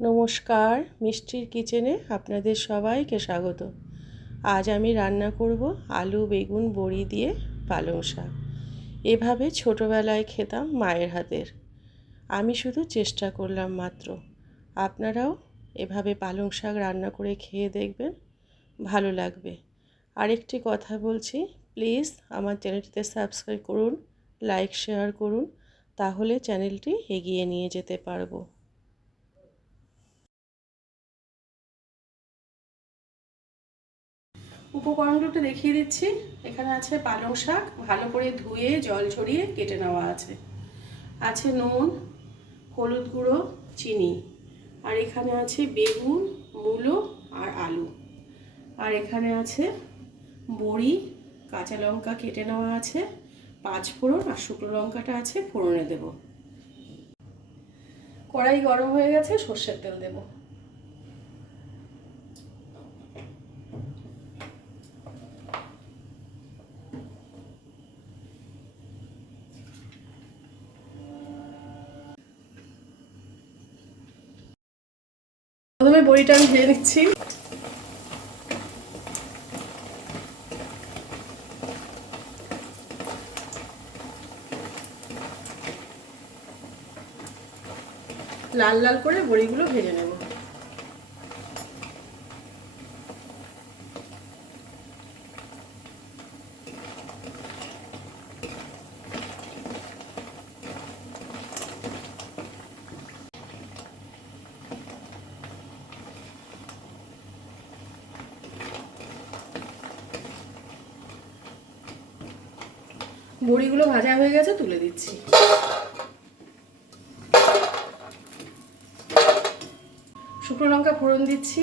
নমস্কার, মিষ্টির কিচেনে আপনাদের সবাইকে স্বাগত। আজ আমি রান্না করব আলু বেগুন বড়ি দিয়ে পালং শাক। এভাবে ছোটোবেলায় খেতাম মায়ের হাতের। আমি শুধু চেষ্টা করলাম মাত্র। আপনারাও এভাবে পালং শাক রান্না করে খেয়ে দেখবেন, ভালো লাগবে। আরেকটি কথা বলছি, প্লিজ আমার চ্যানেলটিতে সাবস্ক্রাইব করুন, লাইক শেয়ার করুন, তাহলে চ্যানেলটি এগিয়ে নিয়ে যেতে পারবো। উপকরণগুলো দেখিয়ে দিচ্ছি। এখানে আছে পালং শাক, ভালো করে ধুয়ে জল ঝরিয়ে কেটে নেওয়া আছে। আছে নুন, হলুদ গুঁড়ো, চিনি। আর এখানে আছে বেগুন, মূলো আর আলু। আর এখানে আছে বড়ি, কাঁচা লঙ্কা কেটে নেওয়া আছে, 5 ফোড়ন আর শুকনো লঙ্কাটা আছে ফোড়নে দেব। কড়াই গরম হয়ে গেছে, সর্ষের তেল দেব। প্রথমে বড়িটা আমি ভেজে নিচ্ছি। লাল লাল করে বড়িগুলো ভেজে নেব। বড়িগুলো ভাজা হয়ে গেছে, তুলে দিচ্ছি। শুকনো লঙ্কা ফোড়ন দিচ্ছি,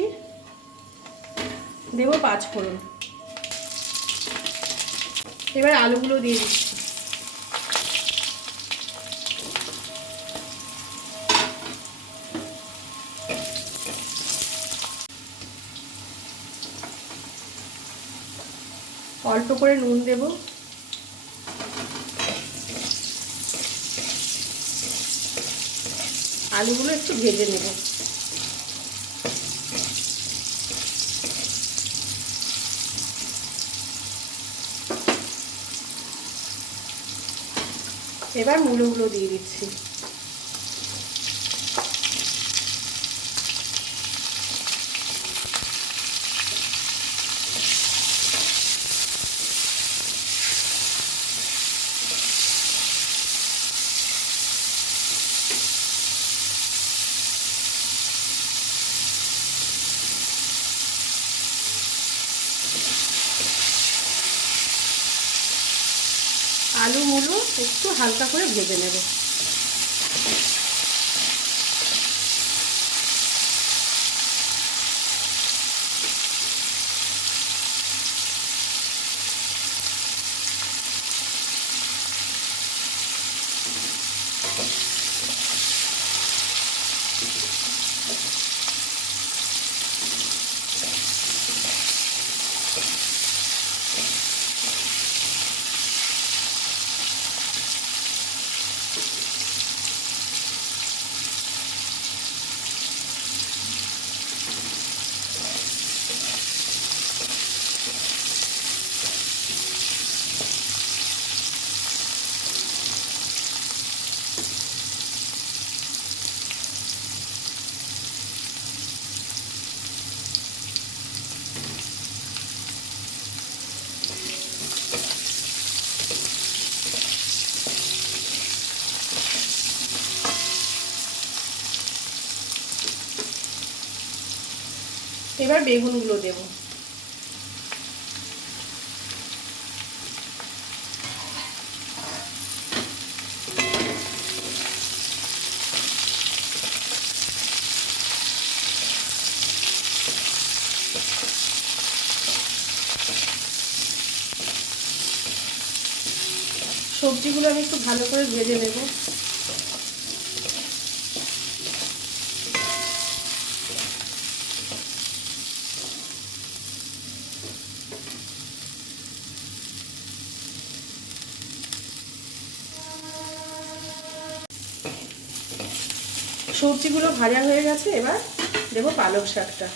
দেব 5 ফোড়ন। এবার আলুগুলো দিয়ে দিচ্ছি। অল্প করে নুন দেব। আলুগুলো একটু ভেজে নেব। এবার মূলোগুলো দিয়ে দিচ্ছি। আলু মূলো একটু হালকা করে ভেজে নেব। এবার বেগুনগুলো দেব। সবজিগুলো আমি একটু ভালো করে ভেজে নেব। সবজিগুলো ভাজা হয়ে গেছে, এবার দেবো পালং শাকটা।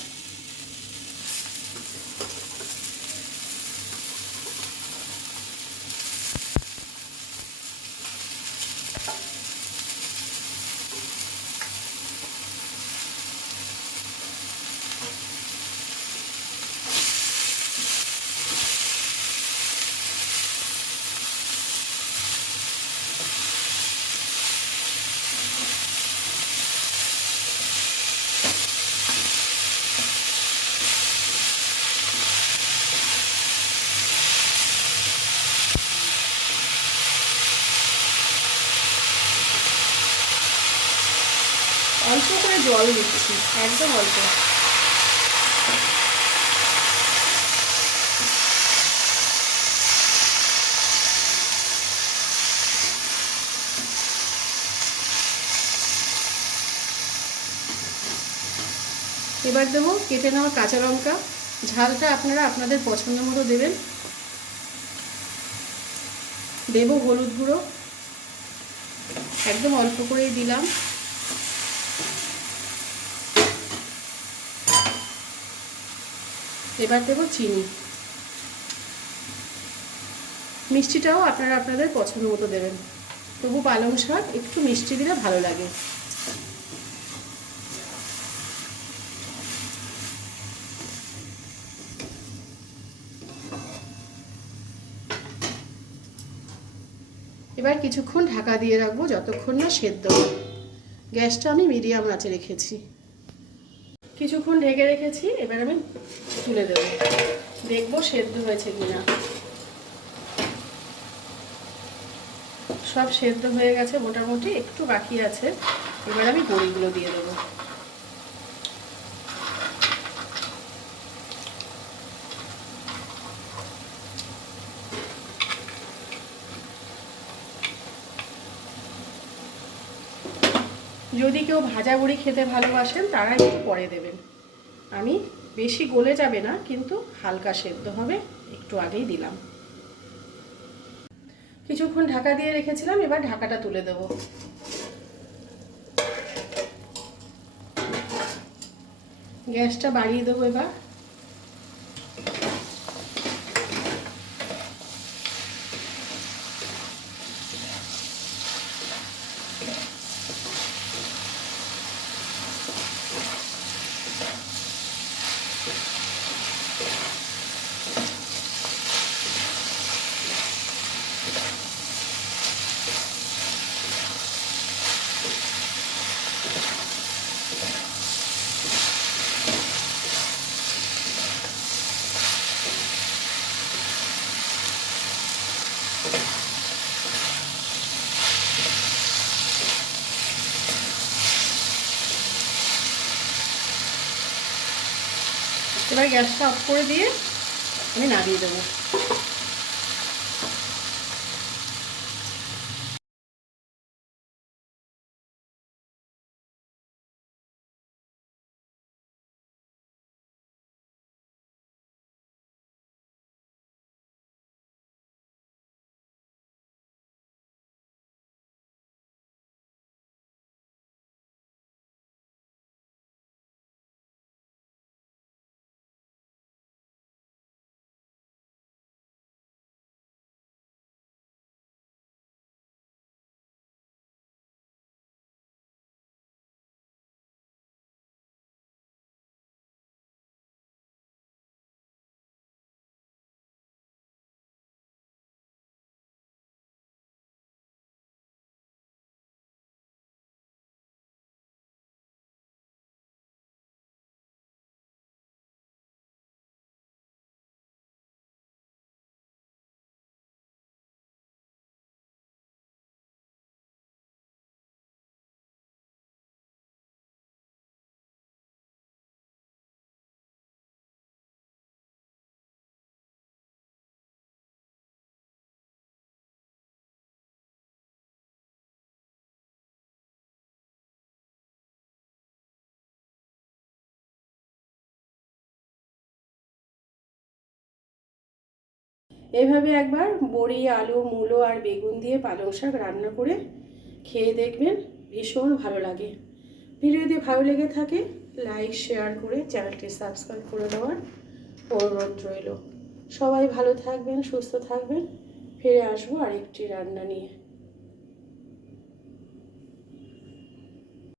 অল্প করে জল দিচ্ছি, একদম অল্প। এবার দেবো কেটে নেওয়া কাঁচা লঙ্কা, ঝালটা আপনারা আপনাদের পছন্দ মতো দেবেন। দেবো হলুদ গুঁড়ো, একদম অল্প করেই দিলাম। এবার দেবো চিনি, মিষ্টিটাও আপনারা আপনাদের পছন্দ মতো দেবেন, তবু পালং শাক একটু মিষ্টি দিলে ভালো লাগে। এবার কিছুক্ষণ ঢাকা দিয়ে রাখবো যতক্ষণ না সেদ্ধ হয়। গ্যাসটা আমি মিডিয়াম আঁচে রেখেছি। কিছুক্ষণ ঢেকে রেখেছি, এবার আমি তুলে দেব, দেখবো সেদ্ধ হয়েছে কিনা। সব সেদ্ধ হয়ে গেছে মোটামুটি, একটু বাকি আছে। এবার আমি বড়িগুলো দিয়ে দেবো। যদি কেউ ভাজা বড়ি খেতে ভালোবাসেন তারা একটু পরে দেবেন, আমি বেশি গলে যাবে না কিন্তু হালকা সেদ্ধ হবে, একটু আগেই দিলাম। কিছুক্ষণ ঢাকা দিয়ে রেখেছিলাম, এবার ঢাকাটা তুলে দেব। গ্যাসটা বাড়িয়ে দেবো এবার। এবার গ্যাসটা অফ করে দিয়ে আমি নামিয়ে দেবো। এভাবে একবার বড়ি, আলু, মূলো আর বেগুন দিয়ে পালং শাক রান্না করে খেয়ে দেখবেন, ভীষণ ভালো লাগে। ভিডিও যদি ভালো লেগে থাকে লাইক শেয়ার করে চ্যানেলটি সাবস্ক্রাইব করে দেওয়ার অনুরোধ রইল। সবাই ভালো থাকবেন, সুস্থ থাকবেন। ফিরে আসবো আরেকটি রান্না নিয়ে।